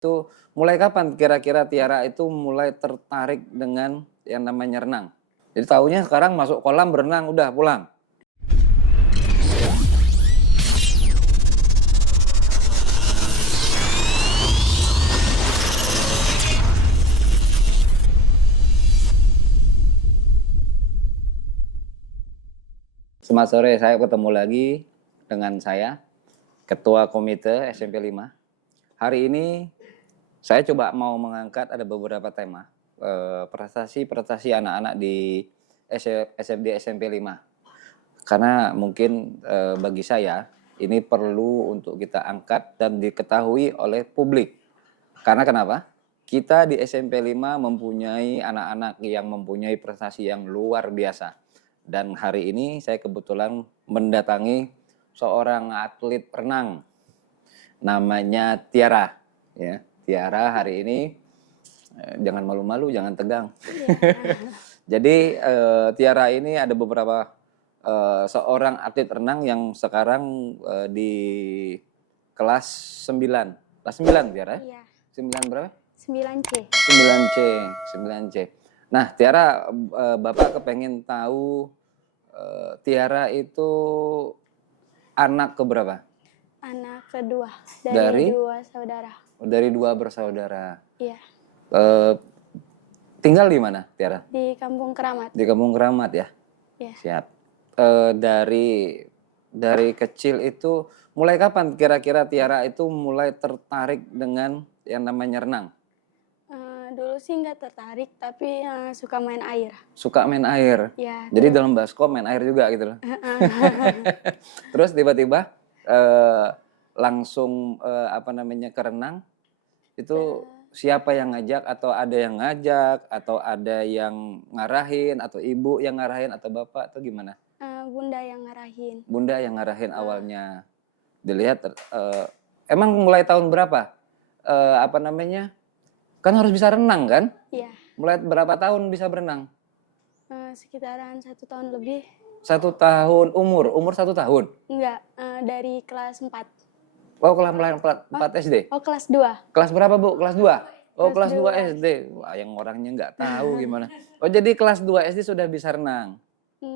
Itu mulai kapan kira-kira Tiara itu mulai tertarik dengan yang namanya renang? Jadi taunya sekarang masuk kolam berenang udah pulang? Selamat sore, saya ketemu lagi dengan saya, Ketua Komite SMP 5. Hari ini saya coba mau mengangkat ada beberapa tema prestasi-prestasi anak-anak di SFD SMP 5. Karena mungkin bagi saya ini perlu untuk kita angkat dan diketahui oleh publik. Karena kenapa? Kita di SMP 5 mempunyai anak-anak yang mempunyai prestasi yang luar biasa. Dan hari ini saya kebetulan mendatangi seorang atlet renang namanya Tiara. Ya, Tiara hari ini jangan malu-malu, jangan tegang. Jadi Tiara ini ada beberapa seorang atlet renang yang sekarang di kelas 9. Kelas 9 Tiara? Iya. 9 berapa? 9C. 9C. 9C. Nah, Tiara, Bapak kepengen tahu Tiara itu anak keberapa? Anak kedua Dari? dari dua saudara. Dari 2 bersaudara. Iya. Tinggal di mana, Tiara? Di Kampung Keramat. Di Kampung Keramat ya? Iya. Siap. Dari kecil itu, mulai kapan kira-kira Tiara itu mulai tertarik dengan yang namanya renang? Dulu sih nggak tertarik, tapi suka main air. Suka main air? Ya. Jadi dalam baskom main air juga gitu loh? Terus tiba-tiba langsung ke renang, itu siapa yang ngajak atau ada yang ngajak atau ada yang ngarahin atau ibu yang ngarahin atau bapak atau gimana? Bunda yang ngarahin. Bunda yang ngarahin awalnya. Dilihat emang mulai tahun berapa? Kan harus bisa renang kan? Iya. Mulai berapa tahun bisa berenang? Sekitaran 1 tahun lebih. 1 tahun umur 1 tahun? Enggak, dari kelas 4. Oh, kelas 4 SD? Oh, kelas 2. Kelas berapa, Bu? Kelas 2? Oh, kelas 2 2. SD. Wah, yang orangnya nggak tahu gimana. Oh, jadi kelas 2 SD sudah bisa renang?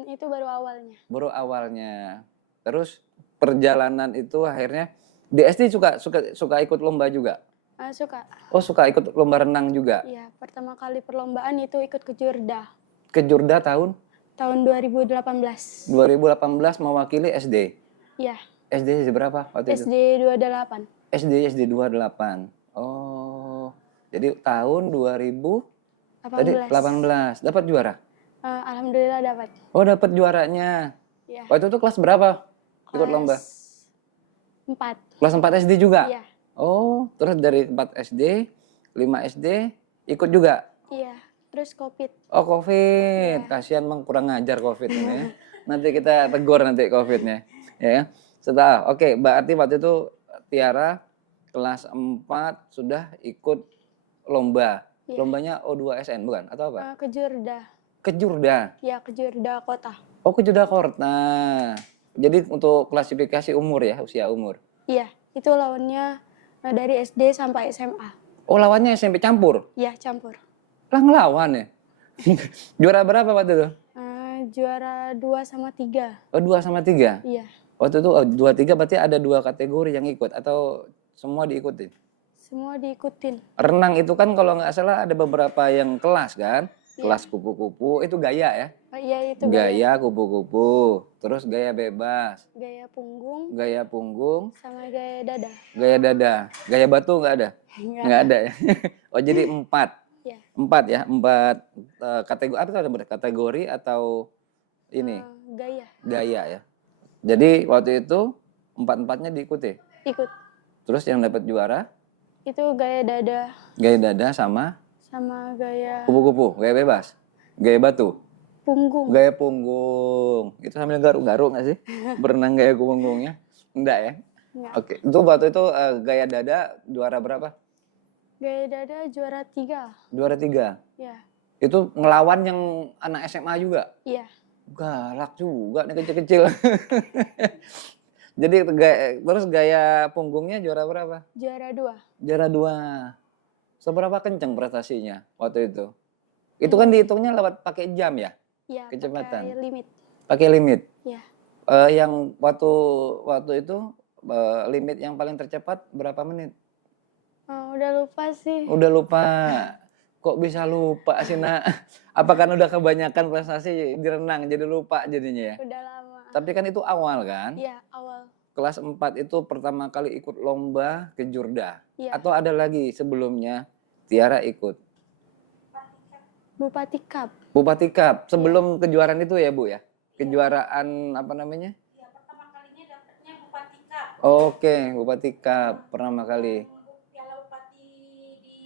Itu baru awalnya. Baru awalnya. Terus perjalanan itu akhirnya di SD suka ikut lomba juga? Suka. Oh, suka ikut lomba renang juga? Iya, pertama kali perlombaan itu ikut ke Jurda. Ke Jurda tahun? Tahun 2018. 2018 mewakili SD? Iya. SD berapa waktu itu? SD 28. SD 28. Oh, jadi tahun 2018 dapat juara? Alhamdulillah dapat. Oh, dapat juaranya. Iya. Waktu itu kelas berapa ikut lomba? 4. Kelas 4 SD juga? Iya. Oh, terus dari 4 SD, 5 SD ikut juga? Iya, terus COVID. Oh, COVID. Iya. Kasihan Bang, kurang ngajar COVID ini ya. Nanti kita tegur nanti COVID-nya. Ya. Setelah, oke, berarti waktu itu Tiara kelas 4 sudah ikut lomba. Iya. Lombanya O2SN bukan? Atau apa? Ke Jurda. Ke Jurda? Iya, ke Jurda kota. Oh, ke Jurda Kota. Jadi untuk klasifikasi umur ya, usia umur? Iya, itu lawannya dari SD sampai SMA. Oh, lawannya SMP campur? Iya, campur. Lah ngelawan ya? Juara berapa waktu itu? Juara 2 sama 3. Oh, 2 sama 3? Iya. Waktu itu 2, 3 berarti ada 2 kategori yang ikut atau semua diikutin? Semua diikutin. Renang itu kan kalau nggak salah ada beberapa yang kelas kan? Kelas kupu-kupu, itu gaya ya? Oh, iya, itu Gaya kupu-kupu, terus gaya bebas, gaya punggung, gaya punggung, sama gaya dada. gaya dada, gaya batu nggak ada? Enggak. Nggak ada ya? Oh, jadi 4. Iya. 4 ya? 4 kategori, apa itu kategori atau ini? Gaya. Gaya ya? Jadi waktu itu 4-4-nya diikuti? Ikut. Terus yang dapat juara? Itu gaya dada Gaya dada sama gaya kupu-kupu, gaya bebas, gaya batu, punggung. gaya punggung. Itu sambil garuk-garuk nggak sih? Berenang gaya punggungnya? Enggak ya? Enggak. Oke, itu waktu itu gaya dada juara berapa? Gaya dada juara 3. Juara 3. Iya. Itu ngelawan yang anak SMA juga? Iya. Galak juga nih kecil-kecil. Jadi terus gaya punggungnya juara berapa? Juara 2. Juara 2. Seberapa kenceng prestasinya waktu itu? Itu kan dihitungnya lewat pakai jam ya? Iya, Kecepatan. pakai limit. Pakai limit. Iya. Yang waktu itu limit yang paling tercepat berapa menit? Udah lupa sih. Udah lupa. Kok bisa lupa sih, Nak? Apa kan udah kebanyakan prestasi di renang jadi lupa jadinya ya? Udah lama. Tapi kan itu awal kan? Iya, awal. Kelas 4 itu pertama kali ikut lomba ke Jurda. Iya. Atau ada lagi sebelumnya Tiara ikut? Bupati Cup. Bupati Cup. Sebelum kejuaraan itu ya, Bu ya? Kejuaraan apa namanya? Ya, pertama kalinya dapatnya Bupati Cup. Oke, Bupati Cup pertama kali. Piala Bupati di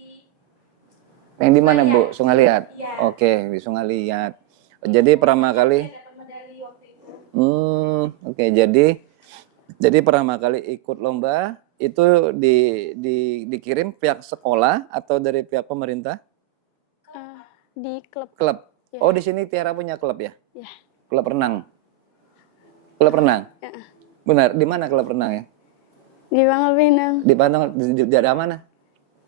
Yang di mana, Bu? Sungaliat. Sungaliat. Iya. Oke, di Sungaliat. Jadi pertama kali. dapat medali waktu itu. Oke. Jadi pertama kali ikut lomba itu dikirim pihak sekolah atau dari pihak pemerintah? Di klub. Klub. Iya. Oh, di sini Tiara punya klub ya? Iya. Klub renang. Klub renang. Ya. Benar. Di mana klub renang ya? Di Pangkal Pinang. Di Pantang, di daerah mana?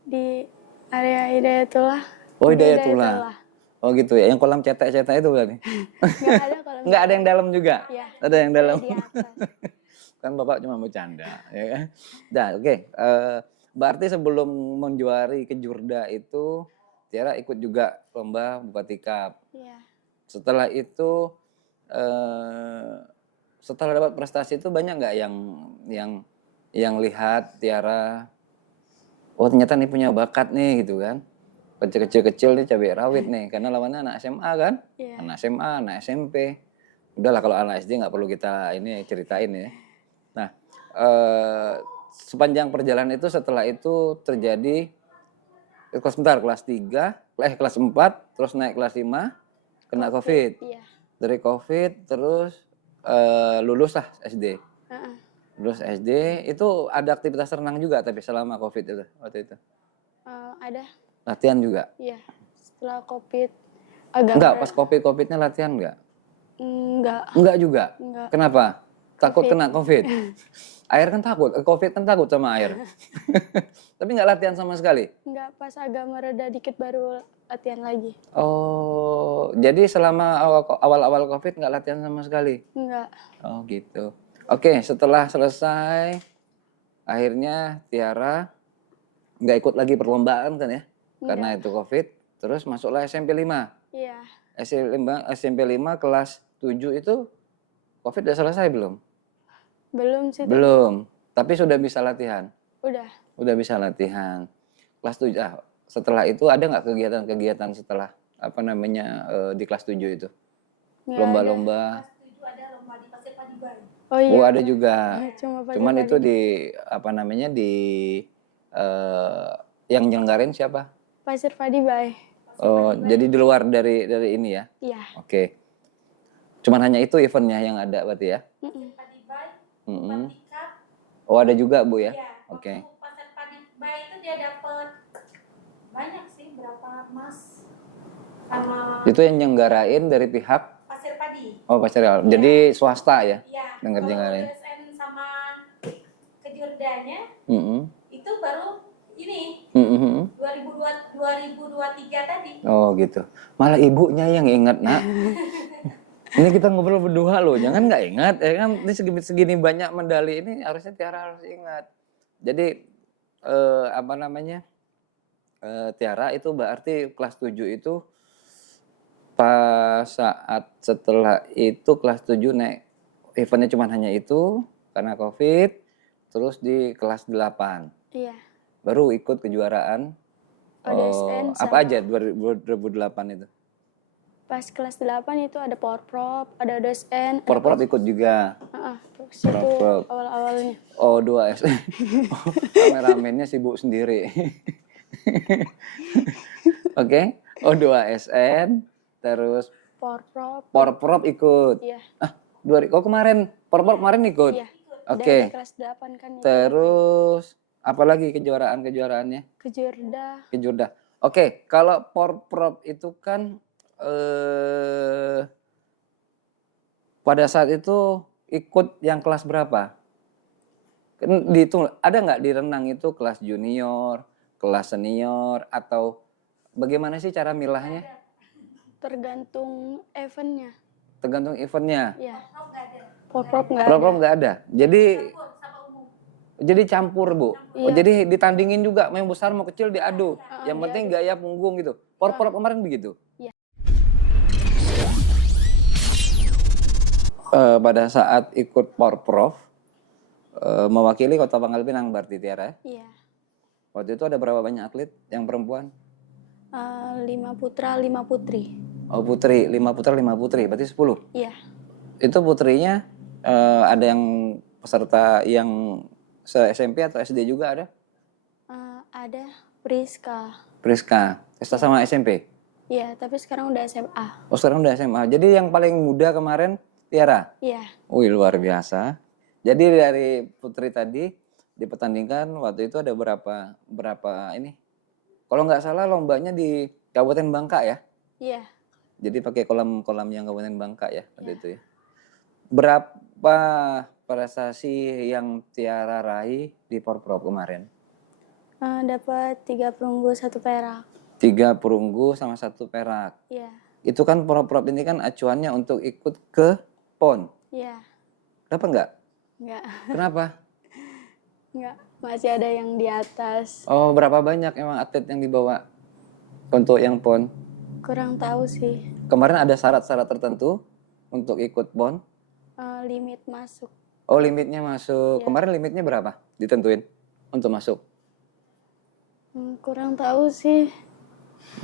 Di area Hidayatullah. Oh, Di Hidayatullah. Oh gitu ya. Yang kolam cetek-cetek itu berarti. Nggak ada kalau Enggak ada yang dalam juga. Iya. Ada yang dalam. Di atas. Kan Bapak cuma bercanda, ya kan? Nah, oke. Berarti sebelum menjuari kejurda itu Tiara ikut juga lomba Bupati Cup. Iya. Setelah itu setelah dapat prestasi itu banyak nggak yang lihat Tiara, oh ternyata nih punya bakat nih gitu kan? Kecil-kecil nih cabai rawit nih, karena lawannya anak SMA kan? Iya. Anak SMA, anak SMP. Udahlah kalau anak SD nggak perlu kita ini ceritain ya. Nah, sepanjang perjalanan itu setelah itu terjadi kelas 3, kelas 4, terus naik kelas 5, kena COVID. Iya. Dari COVID terus lulus lah SD. Heeh. Lulus SD itu ada aktivitas renang juga tapi selama COVID itu waktu itu. Ada. Latihan juga. Iya. Setelah COVID agak Enggak, pas COVID-nya latihan enggak? Enggak. Enggak juga. Enggak. Kenapa? Takut COVID. kena COVID. Air kan takut, COVID kan takut sama air. Tapi enggak latihan sama sekali. Enggak, pas agak mereda dikit baru latihan lagi. Oh, jadi selama awal-awal COVID enggak latihan sama sekali? Enggak. Oh gitu. Oke, setelah selesai, akhirnya Tiara nggak ikut lagi perlombaan kan ya? Karena itu COVID. Terus masuklah SMP 5. Iya. SMP 5 kelas 7 itu COVID udah selesai belum? Belum sih. Belum. Tapi sudah bisa latihan? Udah. Udah bisa latihan. Kelas 7, setelah itu ada nggak kegiatan-kegiatan setelah di kelas 7 itu? Nggak Lomba-lomba? Kelas 7 ada lomba di Pasir Padibai. Oh iya. Oh ada juga. Cuma Cuman itu yang nyelenggarain siapa? Pasir Padibai. Oh, jadi di luar dari ini ya? Iya. Oke. Cuman hanya itu eventnya yang ada berarti ya? Mm-mm. Padibai, Mm-mm. Bupati Cup. Oh ada juga Bu ya? Iya. Oke. Waktu Pasir Padibai itu dia dapat banyak sih, berapa emas sama Itu yang nyelenggarain dari pihak? Pasir Padi. Oh Pasir. Jadi swasta ya? Iya. Yang ngerjain. Kalau USN sama kejurdanya Mm-mm. itu baru ini Mm-mm. 2023 tadi. Oh gitu. Malah ibunya yang ingat Nak. Ini kita ngobrol berdua loh, jangan nggak ingat ya kan? Ini segini banyak medali ini harusnya Tiara harus ingat. Jadi Tiara itu berarti kelas 7 itu pas saat setelah itu kelas 7 naik eventnya cuma hanya itu karena COVID, terus di kelas 8 Iya. baru ikut kejuaraan. ODSN Apa sama- aja 2008 itu? Pas kelas 8 itu ada Power Prop, ada DSN. Porprov ikut juga. Terus itu Power Prop. awal-awalnya. O2S. Kameramennya sibuk sendiri. Oke, O2SN, terus Power Prop. Porprov ikut. Iya. Kemarin Porprov kemarin ikut. Iya. Oke. Dari kelas 8 kan itu. Terus apalagi kejuaraannya? Kejurda. Oke, kalau Porprov itu kan pada saat itu ikut yang kelas berapa? Ada nggak di renang itu kelas junior, kelas senior, atau bagaimana sih cara milahnya? Tergantung eventnya. Tergantung eventnya. Ya, Oh, nggak ada. prop nggak ada. Prop nggak ada. Jadi Campur sama umum. jadi campur, Bu. Oh, Iya. jadi ditandingin juga, mau yang besar mau kecil diadu. Yang diadu. penting gaya punggung gitu. Prop kemarin begitu. Iya. Pada saat ikut Porprov, mewakili Kota Pangkal Pinang berarti Tiara. Iya. Waktu itu ada berapa banyak atlet yang perempuan? 5 putra, 5 putri. Oh putri, 5 putra 5 putri, berarti 10. Iya. Itu putrinya ada yang peserta yang se-SMP atau SD juga ada? Ada Priska. Priska, Priska sama SMP? Iya, tapi sekarang udah SMA. Oh sekarang udah SMA. Jadi yang paling muda kemarin Tiara? Iya. Wih luar biasa. Jadi dari putri tadi dipertandingkan waktu itu ada berapa ini? Kalau nggak salah lombanya di Kabupaten Bangka ya? Iya. Jadi pakai kolam yang Kabupaten Bangka ya waktu itu ya. Berapa prestasi yang Tiara raih di Porprov kemarin? Dapat 3 perunggu, 1 perak. 3 perunggu sama 1 perak. Iya. Itu kan Porprov ini kan acuannya untuk ikut ke PON. Iya. Dapat nggak? Enggak. Kenapa? Enggak. Masih ada yang di atas. Oh berapa banyak emang atlet yang dibawa untuk yang PON? Kurang tahu sih. Kemarin ada syarat-syarat tertentu untuk ikut PON? Limit masuk. Oh limitnya masuk. Iya. Kemarin limitnya berapa ditentuin untuk masuk? Kurang tahu sih.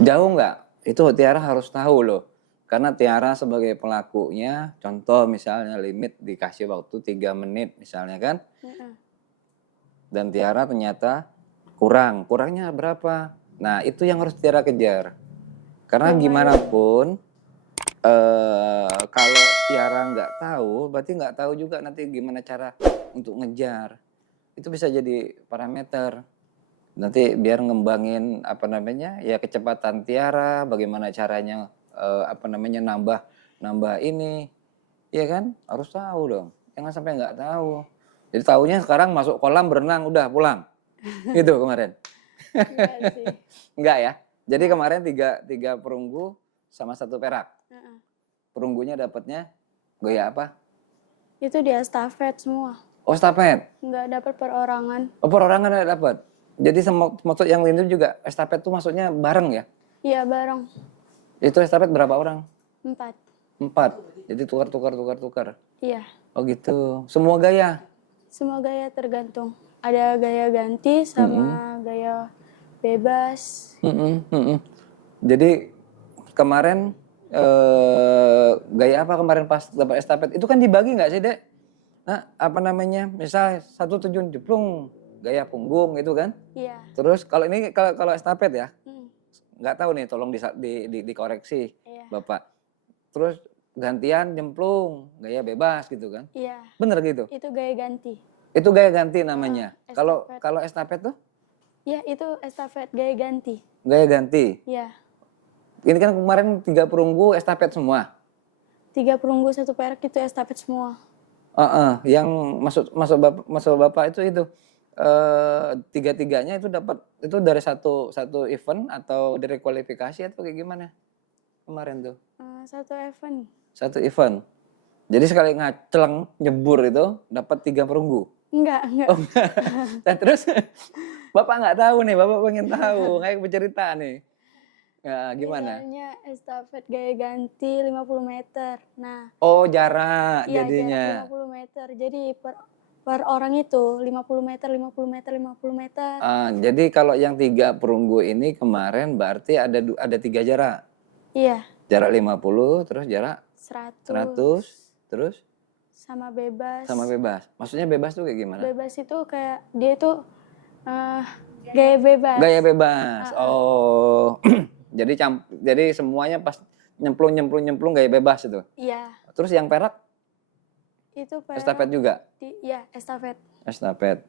Jauh nggak? Itu Tiara harus tahu loh. Karena Tiara sebagai pelakunya, contoh misalnya limit dikasih waktu 3 menit misalnya kan. Dan Tiara ternyata kurangnya berapa? Nah itu yang harus Tiara kejar. Karena gimana pun kalau Tiara nggak tahu, berarti nggak tahu juga nanti gimana cara untuk ngejar. Itu bisa jadi parameter. Nanti biar ngembangin ya kecepatan Tiara, bagaimana caranya nambah ini, ya kan harus tahu dong. Jangan sampai nggak tahu. Jadi tahunya sekarang masuk kolam berenang udah pulang, gitu kemarin. Enggak sih. Enggak ya. Jadi kemarin tiga perunggu sama 1 perak. Perunggunya dapatnya gaya apa? Itu dia estafet semua. Oh estafet. Enggak dapat perorangan. Oh perorangan ada dapat. Jadi maksud yang lain juga estafet tuh maksudnya bareng ya? Iya, bareng. Itu estafet berapa orang? 4. 4. Jadi tukar. Iya. Oh gitu. Semua gaya? Semua gaya tergantung. Ada gaya ganti sama gaya bebas. Jadi kemarin gaya apa kemarin pas dapat estafet? Itu kan dibagi nggak sih Dek? Nah misal 1 terjun jeplung gaya punggung gitu kan? Iya. Terus kalau estafet ya, nggak tahu nih, tolong dikoreksi Iya. Bapak. Terus gantian nyemplung gaya bebas gitu kan? Iya. Bener gitu? Itu gaya ganti. Itu gaya ganti namanya. Estafet. Kalau estafet tuh? Iya, itu estafet gaya ganti. Gaya ganti. Iya. Ini kan kemarin 3 perunggu estafet semua. 3 perunggu, 1 perak itu estafet semua. Yang masuk bapak itu tiga-tiganya itu dapat itu dari satu event atau dari kualifikasi atau kayak gimana kemarin tuh? 1 event. 1 event. Jadi sekali ngaceleng nyebur itu dapat 3 perunggu. Enggak. Oh, enggak. Nah, terus Bapak nggak tahu nih, Bapak pengen tahu, kayak bercerita nih. Nah, gimana? Misalnya estafet gaya ganti 50 meter. Nah, Oh, jarak iya, jadinya. jarak 50 meter. Jadi per orang itu 50 meter, 50 meter, 50 meter. Jadi kalau yang 3 perunggu ini kemarin berarti ada 3 jarak. Iya. Jarak 50, terus jarak 100, terus sama bebas. sama bebas. Maksudnya bebas tuh kayak gimana? Bebas itu kayak dia itu gaya bebas. Gaya bebas. Oh. jadi semuanya pas nyemplung gaya bebas itu. Iya. Terus yang perak Itu perak. estafet juga. Iya, estafet. Estafet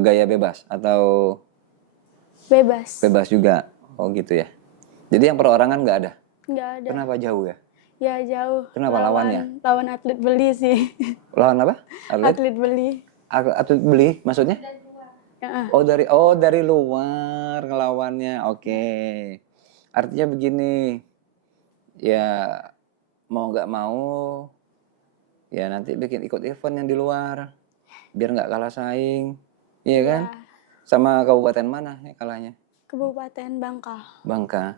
gaya bebas atau Bebas. bebas juga. Oh gitu ya. Jadi yang perorangan nggak ada. Nggak ada. Kenapa jauh ya? Ya jauh. Kenapa lawannya? Lawan atlet beli sih. Lawan apa? Atlet beli. Atau beli maksudnya? dari luar. Ya, Oh dari luar ngelawannya. Oke. Artinya begini. Ya mau nggak mau ya nanti bikin ikut event yang di luar biar nggak kalah saing. Iya kan? ya. Sama kabupaten mana ya kalahnya? Kabupaten Bangka. Bangka.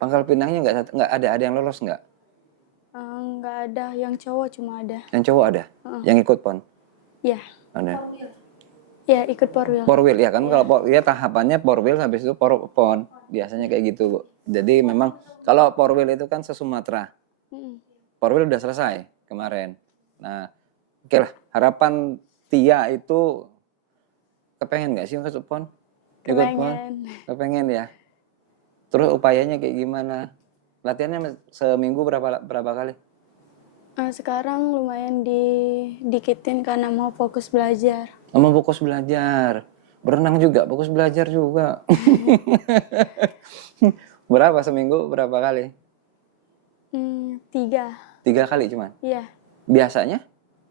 Pangkal Pinangnya nggak ada yang lolos nggak? Nggak ada yang cowok, cuma ada. Yang cowok ada? Yang ikut pon? Ya, Ada. ya ikut porwil. Porwil ya kan kalau ya tahapannya porwil habis itu pon. Biasanya kayak gitu, Bu. Jadi memang kalau porwil itu kan se-Sumatera. Mm-mm. Porwil udah selesai kemarin. Nah, oke lah. Harapan Tia itu kepengen nggak sih ikut pon? Ikut pon? Kepengen. Kepengen ya. Terus upayanya kayak gimana? Latihannya seminggu berapa kali? Sekarang lumayan didikitin karena mau fokus belajar. Mau fokus belajar. Berenang juga, fokus belajar juga. Berapa seminggu? Berapa kali? 3. 3 kali cuman. Iya, Biasanya?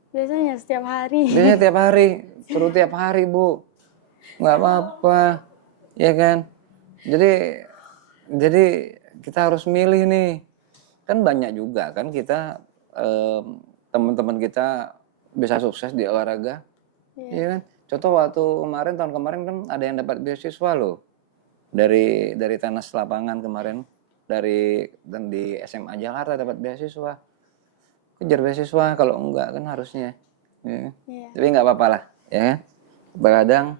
biasanya setiap hari. Biasanya tiap hari. Suruh tiap hari, Bu. Nggak apa-apa. Ya kan? Jadi kita harus milih nih. Kan banyak juga kan kita teman-teman kita bisa sukses di olahraga. Iya. Iya kan? Contoh waktu tahun kemarin kan ada yang dapat beasiswa loh. Dari tenis lapangan kemarin dan di SMA Jakarta dapat beasiswa. Kejar beasiswa kalau enggak kan harusnya. Ya. Iya. Tapi nggak apa-apa lah, ya. Kadang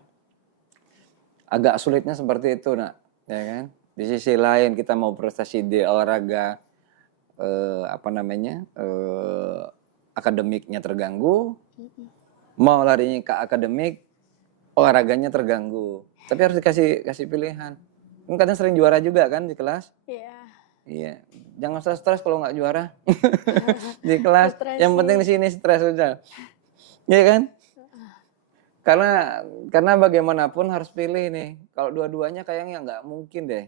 agak sulitnya seperti itu, Nak. Ya kan? Di sisi lain kita mau prestasi di olahraga akademiknya terganggu. Mau larinya ke akademik, olahraganya terganggu. Tapi harus kasih pilihan. Kan kadang sering juara juga kan di kelas. Iya. Iya. Jangan stres kalau nggak juara di kelas. Stres Yang sih. penting di sini stres udah. Iya kan? Karena bagaimanapun harus pilih nih. Kalau dua-duanya kayaknya nggak mungkin deh.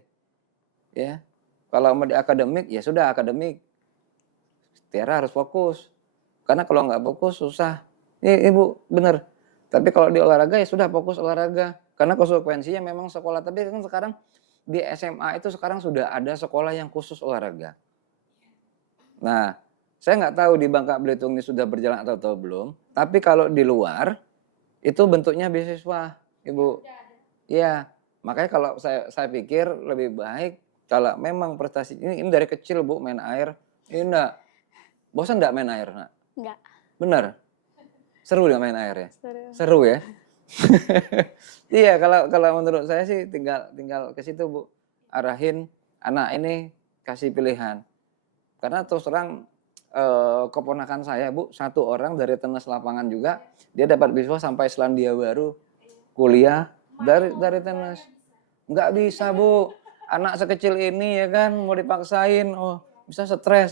Ya. Kalau mau di akademik ya sudah akademik. Tiara harus fokus. Karena kalau nggak fokus susah. Ibu bener. Tapi kalau di olahraga ya sudah fokus olahraga. Karena konsekuensinya memang sekolah. Tapi kan sekarang di SMA itu sekarang sudah ada sekolah yang khusus olahraga. Nah, saya nggak tahu di Bangka Belitung ini sudah berjalan atau belum. Tapi kalau di luar itu bentuknya beasiswa, Ibu. Iya, makanya kalau saya pikir lebih baik kalau memang prestasi ini dari kecil Bu main air. Ini enggak. Bosan enggak main air, Nak? Enggak. Bener? Seru enggak main air ya? Seru. Seru ya? Iya, kalau menurut saya sih tinggal ke situ, Bu. Arahin anak ini kasih pilihan. Karena terus terang keponakan saya, Bu, 1 orang dari tenis lapangan juga, dia dapat beasiswa sampai Selandia Baru kuliah dari tenis. Nggak bisa, Bu. Anak sekecil ini ya kan mau dipaksain, oh bisa stres.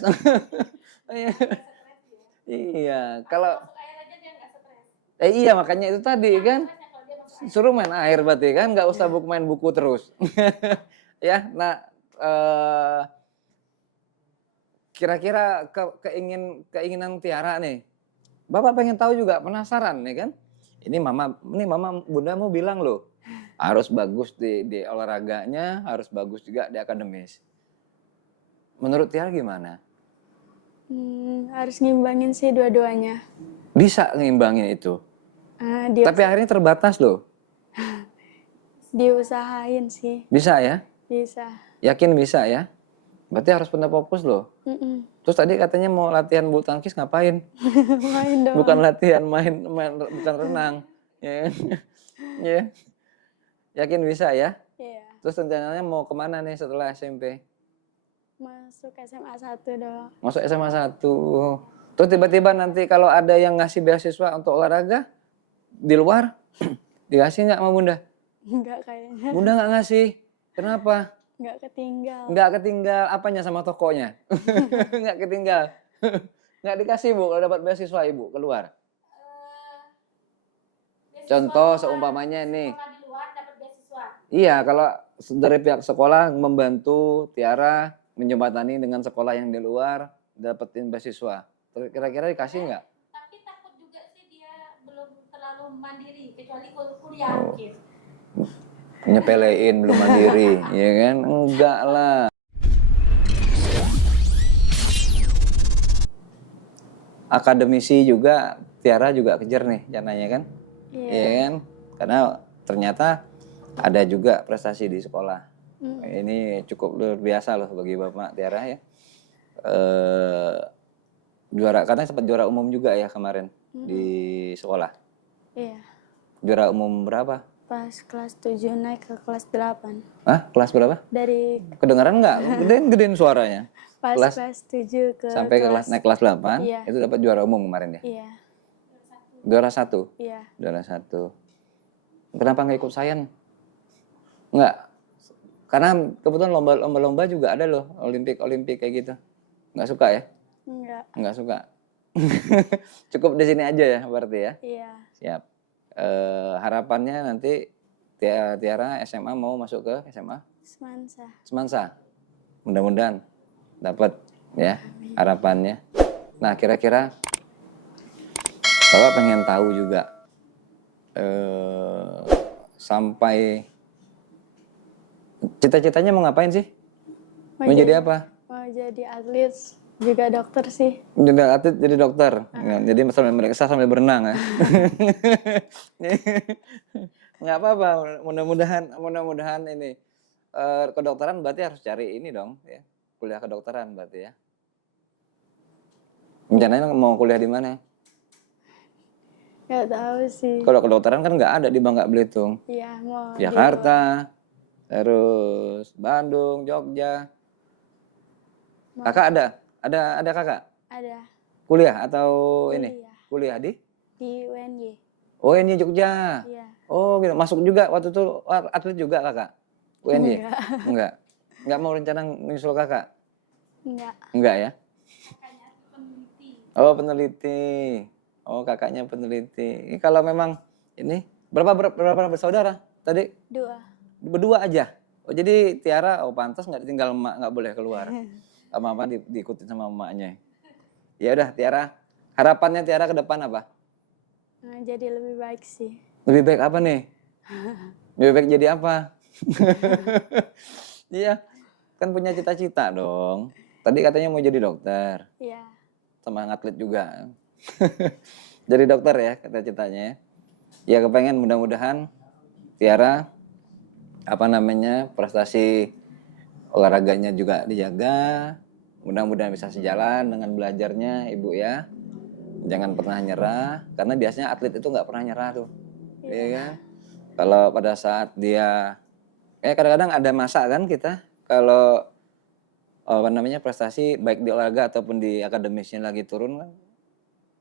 Iya, kalau iya makanya itu tadi kan suruh main air berarti kan nggak usah main buku terus. Ya, nah kira-kira keinginan Tiara nih. Bapak pengen tahu juga, penasaran nih kan? Ini mama bundamu bilang loh, harus bagus di olahraganya, harus bagus juga di akademis. Menurut Tiara gimana? Harus ngimbangin sih dua-duanya. Bisa ngimbangin itu. Tapi akhirnya terbatas loh. Diusahain sih. Bisa ya? Bisa. Yakin bisa ya? Berarti harus benar fokus loh. Terus tadi katanya mau latihan bulu tangkis ngapain? Main dong. Bukan latihan main bukan renang. Ya. Ya. Yakin bisa ya? Iya. Terus rencananya mau kemana nih setelah SMP? Masuk SMA 1 dong. Masuk SMA 1. Terus tiba-tiba nanti kalau ada yang ngasih beasiswa untuk olahraga di luar, dikasih nggak sama Bunda? Enggak kayaknya. Bunda nggak ngasih. Kenapa? Enggak ketinggal. Nggak ketinggal. Apanya sama tokonya? Nggak ketinggal. Nggak dikasih Bu kalau dapat beasiswa Ibu keluar. Contoh seumpamanya nih. Sekolah di luar dapat beasiswa. Iya, kalau dari pihak sekolah membantu Tiara menjembatani dengan sekolah yang di luar dapetin beasiswa. Kira-kira dikasih nggak? Tapi takut juga sih dia belum terlalu belum mandiri kecuali kuliah Oh. mungkin. Nyepelein belum mandiri, ya kan? Enggak lah. Akademisi juga, Tiara juga kejar nih caranya kan? Iya. Iya kan? Karena ternyata ada juga prestasi di sekolah. Ini cukup luar biasa loh bagi Bapak Tiara ya. Juara, karena sempat juara umum juga ya kemarin di sekolah. Iya. Juara umum berapa? Pas kelas 7 naik ke kelas 8. Hah? Kelas berapa? Dari Kedengaran nggak? Gedein suaranya. pas Kelas kelas 7 ke sampai ke kelas naik kelas 8 Iya. itu dapat juara umum kemarin ya. Iya. Juara 1. Iya. Juara 1. Kenapa nggak ikut sains? Nggak. Karena kebetulan lomba-lomba juga ada loh, olimpik kayak gitu. Nggak suka ya? Enggak. Nggak suka. Cukup di sini aja ya berarti ya. Iya. Siap. Harapannya nanti Tiara SMA mau masuk ke SMA Semansa. Semansa. Mudah-mudahan dapat ya harapannya. Nah, kira-kira Bapak pengen tahu juga sampai cita-citanya mau ngapain sih? Mau jadi apa? Mau jadi atlet, juga dokter sih. Jadi atlet, jadi dokter. Ya, jadi sambil mereka sambil berenang ya. Nggak apa-apa. Mudah-mudahan ini kedokteran berarti harus cari ini dong ya. Kuliah kedokteran berarti ya. Rencananya mau kuliah di mana? Nggak tahu sih. Kalau kedokteran kan nggak ada di Bangka Belitung. Iya, mau di Jakarta, terus Bandung, Jogja. Kakak ada kakak? ada Kuliah atau ini? kuliah Kuliah di? di UNY. Oh, ini Jogja. Iya. Oh, gitu. Masuk juga waktu itu atlet juga kakak? UNY? Enggak. Enggak. Enggak mau rencana nyusul kakak? Enggak. Enggak ya? Kakaknya itu peneliti. Oh, peneliti. Oh, kakaknya peneliti. Ini kalau memang ini berapa bersaudara tadi? 2. Berdua aja. Oh, jadi Tiara pantas nggak ditinggal emak, nggak boleh keluar. Sama mama diikutin sama emaknya. Ya udah Tiara, harapannya Tiara ke depan apa? Nah, jadi lebih baik sih. Lebih baik apa nih? Lebih baik jadi apa? Iya, kan punya cita-cita dong. Tadi katanya mau jadi dokter, Iya. sama atlet juga. Jadi dokter ya cita-citanya ya. Ya kepengen mudah-mudahan Tiara prestasi olahraganya juga dijaga. Mudah-mudahan bisa sejalan dengan belajarnya Ibu ya. Jangan pernah nyerah, karena biasanya atlet itu nggak pernah nyerah tuh. Iya kan? Kalau pada saat dia kadang-kadang ada masa kan kita kalau prestasi baik di olahraga ataupun di akademisnya lagi turun kan.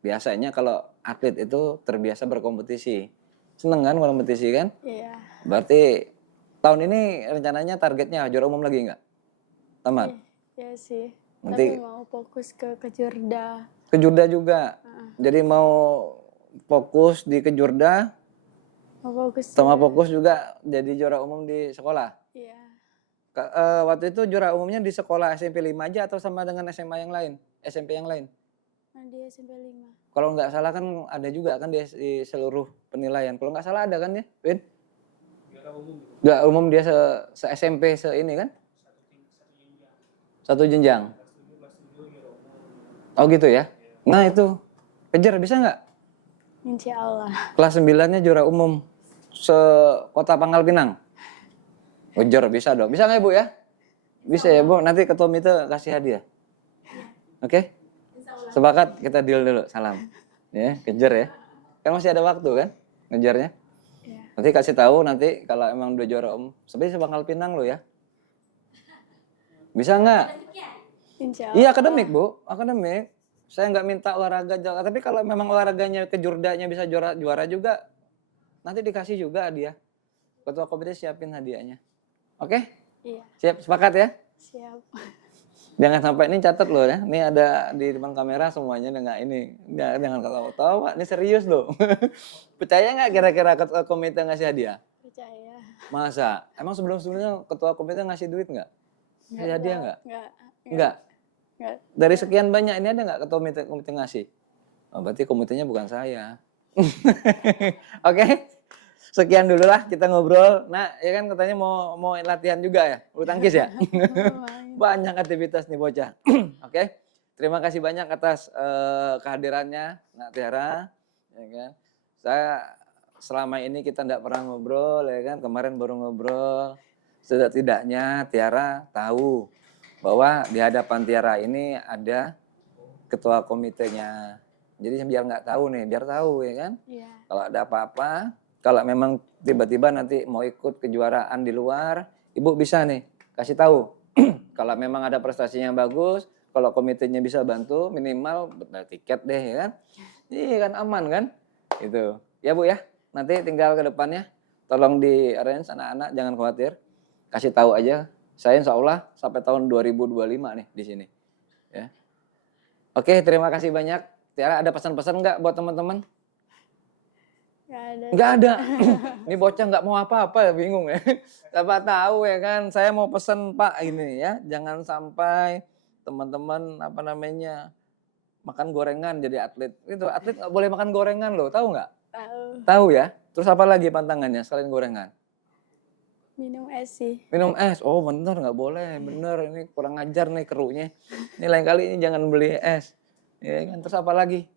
Biasanya kalau atlet itu terbiasa berkompetisi. Seneng kan kompetisi kan? Iya. Berarti tahun ini rencananya targetnya juara umum lagi nggak? Tamat? Iya sih. Nanti Tapi mau fokus ke Kejurda. Kejurda juga. Jadi mau fokus di Kejurda Mau fokus sama fokus juga jadi juara umum di sekolah. Iya. Waktu itu juara umumnya di sekolah SMP 5 aja atau sama dengan SMA yang lain? SMP yang lain? Nah, di SMP 5. Kalau nggak salah kan ada juga kan di seluruh penilaian. Kalau nggak salah ada kan ya, Win? Juara umum dia se SMP se ini kan? Satu jenjang. Oh gitu ya? Nah itu, kejar bisa nggak? Insya Allah. Kelas 9-nya juara umum se-Kota Pangkal Pinang. Kejar bisa dong. Bisa nggak Ibu ya? Bisa ya Bu, nanti ketua itu kasih hadiah. Oke? Sepakat, kita deal dulu, salam. Ya, kejar ya. Kan masih ada waktu kan ngejarnya. Iya. Nanti kasih tahu nanti kalau emang udah juara umum. Sebenarnya se-Pangkal Pinang lo ya. Bisa nggak? Insya Allah. Iya akademik Bu, akademik. Saya nggak minta olahraga, tapi kalau memang olahraganya kejurdanya bisa juara juga, nanti dikasih juga hadiah. Ketua komite siapin hadiahnya. Oke? Iya. Siap, sepakat ya? Siap. Jangan sampai ini catat loh ya. Ini ada di depan kamera semuanya dengan ini. Jangan ketawa-tawa, ini serius loh. Percaya nggak kira-kira ketua komite ngasih hadiah? Percaya. Masa? Emang sebelum-sebelumnya ketua komite ngasih duit nggak? Ngasih hadiah nggak? Nggak. Enggak. Dari sekian banyak ini ada nggak ketua komite ngasih? Oh, berarti komitenya bukan saya. Oke, sekian dulu lah kita ngobrol. Nah, ya kan katanya mau latihan juga ya, bulu tangkis ya. Banyak aktivitas nih bocah. Oke, terima kasih banyak atas kehadirannya, Nak Tiara. Ya kan, saya selama ini kita tidak pernah ngobrol, ya kan. Kemarin baru ngobrol. Setidaknya Tiara tahu bahwa di hadapan Tiara ini ada ketua komitenya. Jadi biar nggak tahu nih, biar tahu ya kan. Iya. Kalau ada apa-apa, kalau memang tiba-tiba nanti mau ikut kejuaraan di luar, Ibu bisa nih kasih tahu. Kalau memang ada prestasinya yang bagus, kalau komitenya bisa bantu, minimal tiket deh ya kan. Iya kan aman kan? Itu. Ya Bu ya. Nanti tinggal ke depannya tolong di arrange anak-anak, jangan khawatir. Kasih tahu aja. Saya insya Allah sampai tahun 2025 nih di sini. Ya. Oke, terima kasih banyak. Tiara, ada pesan-pesan nggak buat teman-teman? Nggak ada. Nggak ada. Ini bocah nggak mau apa-apa ya, bingung ya. Siapa tahu ya kan, saya mau pesan Pak ini ya, jangan sampai teman-teman apa namanya makan gorengan jadi atlet. Itu atlet nggak boleh makan gorengan loh, tahu nggak? Tahu. Tahu ya. Terus apa lagi pantangannya selain gorengan? Minum es sih. Minum es. Oh bener nggak boleh, bener ini kurang ajar nih kerunya. Ini lain kali ini jangan beli es. Ya kan, terus apa lagi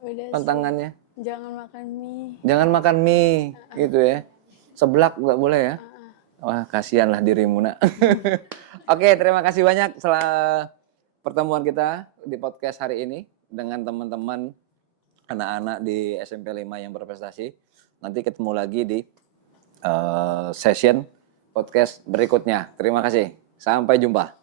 Udah sih. pantangannya? Jangan makan mie. Jangan makan mie, gitu ya. Seblak nggak boleh ya. Wah, kasihan lah dirimu, Nak. Oke, terima kasih banyak setelah pertemuan kita di podcast hari ini dengan teman-teman anak-anak di SMP 5 yang berprestasi. Nanti ketemu lagi di session podcast berikutnya. Terima kasih. Sampai jumpa.